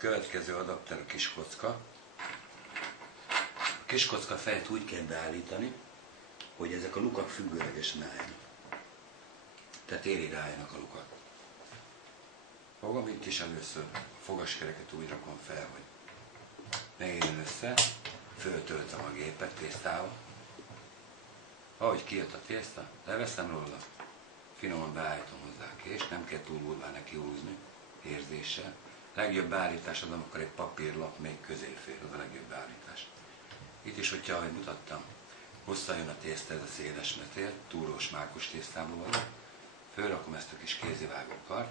Következő adapter a kiskocka. A kiskocka fejet úgy kell beállítani, hogy ezek a lukak függőlegesen álljanak. Tehát érére álljanak a lukak. Fogom itt is először, a fogaskereket úgy rakom fel, hogy megérjen össze, föltöltöm a gépet tésztával. Ahogy kijött a tészta, leveszem róla, finoman beállítom hozzá a kést, nem kell túl durván neki húzni, érzéssel. Legjobb beállítás az, amikor egy papírlap még közé fér, az a legjobb beállítás. Itt is, hogyha, ahogy mutattam, hosszan jön a tészta, ez a széles metér, túrós mákos tésztából van. Fölrakom ezt a kis kézivágó kart,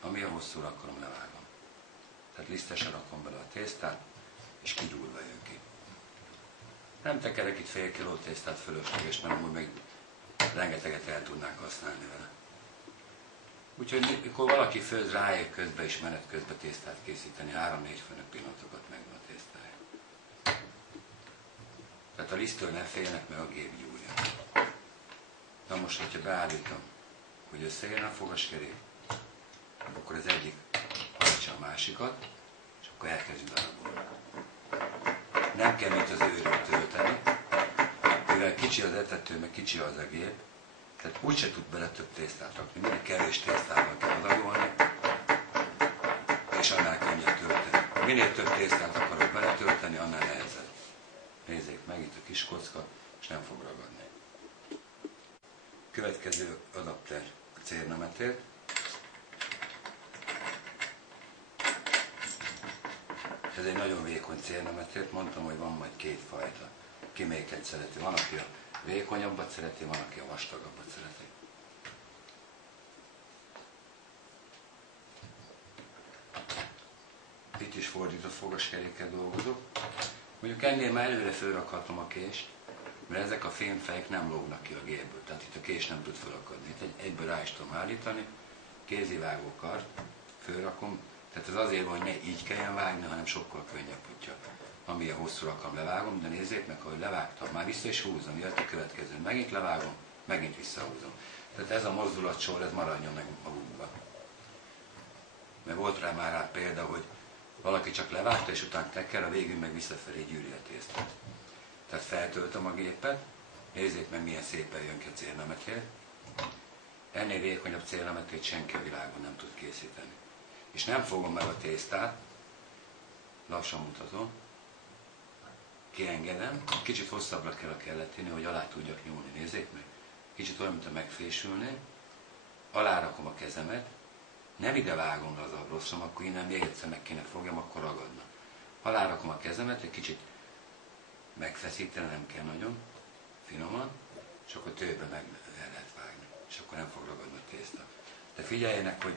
ami a hosszúra akarom, levágom. Tehát lisztesen rakom bele a tésztát, és kigyúrva jön ki. Nem tekerek itt fél kiló tésztát fölösleges, mert amúgy meg rengeteget el tudnánk használni vele. Úgyhogy mikor valaki főz, ráér közben és menet közben tésztát készíteni, 3-4 főnök pillanatokat megvan a tésztája. Tehát a liszttől ne félnek, meg a gép gyúrja. Na most, hogyha beállítom, hogy összejön a fogaskerék, akkor az egyik hajtsa a másikat, és akkor elkezdjük darabolni. Nem kell mint az őrült tölteni, mivel kicsi az etető, meg kicsi az a gép, tehát úgyse tud bele több tésztát rakni, mindig kevés tésztával kell adagolni, és annál könnyebb tölteni. Minél több tésztát akarok beletölteni, annál nehezebb. Nézzék meg, itt a kis kocka, és nem fog ragadni. Következő adapter a cérnametér. Ez egy nagyon vékony cérnametért, mondtam, hogy van majd két fajta. Ki melyiket szereti. Van, aki a vékonyabbat szereti, van, aki a vastagabbat szereti. Itt is fordított fogaskerékkel dolgozok. Mondjuk ennél már előre fölrakhatom a kést, mert ezek a fémfejek nem lógnak ki a gépből, tehát itt a kés nem tud fölakadni. Itt egyből rá is tudom állítani, kézivágó kart, fölrakom, tehát ez azért van, hogy ne így kelljen vágni, hanem sokkal könnyebb, hogyha amilyen hosszúra akarom levágom, de nézzék meg, ahogy levágtam, már vissza is húzom, jött a következő, megint levágom, megint visszahúzom. Tehát ez a mozdulatsor, ez maradjon meg magukba. Mert volt rá már példa, hogy valaki csak levágta, és utána teker, a végül meg visszafelé gyűri a tésztát. Tehát feltöltöm a gépet, nézzék meg, milyen szépen jön ki a cérnametér. Ennél vékonyabb cérnametét senki a világon nem tud készíteni. És nem fogom meg a tésztát, lassan mutatom, kiengedem, kicsit hosszabbra kell a kelletini, hogy alá tudjak nyúlni, nézzék meg. Kicsit olyan, mint a megfésülné, alárakom a kezemet, nem ide vágom az abroszom, akkor innen még egyszer meg kéne fogjam, akkor ragadna. Alárakom a kezemet, egy kicsit megfeszíteni, nem kell nagyon, finoman, és akkor tőbe meg el lehet vágni, és akkor nem fog ragadni a tészta. De figyeljenek, hogy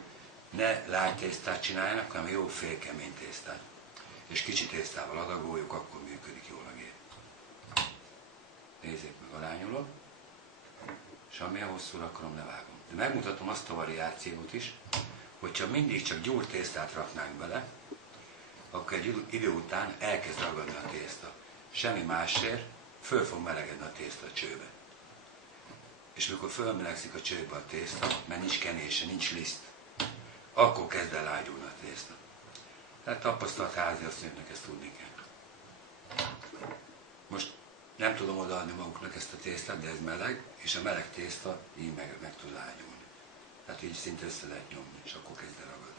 ne lágy tésztát csináljanak, hanem jó félkemény tésztát. És kicsi tésztával adagoljuk, akkor működik jól a gép. Nézzék meg, arányolok, és amilyen hosszúra akarom, levágom. De megmutatom azt a variációt is, hogyha mindig csak gyúrt tésztát raknánk bele, akkor egy idő után elkezd ragadni a tészta. Semmi másért, föl fog melegedni a tészta a csőbe. És mikor fölmelegszik a csőbe a tészta, mert nincs kenése, nincs liszt, akkor kezd el lágyulni a tészta. Tehát tapasztalt háziasszonyoknak ezt tudni kell. Most nem tudom odaadni maguknak ezt a tésztát, de ez meleg, és a meleg tészta így meg tud lágyulni. Tehát így szinte össze lehet nyomni, és akkor kezd el ragadni.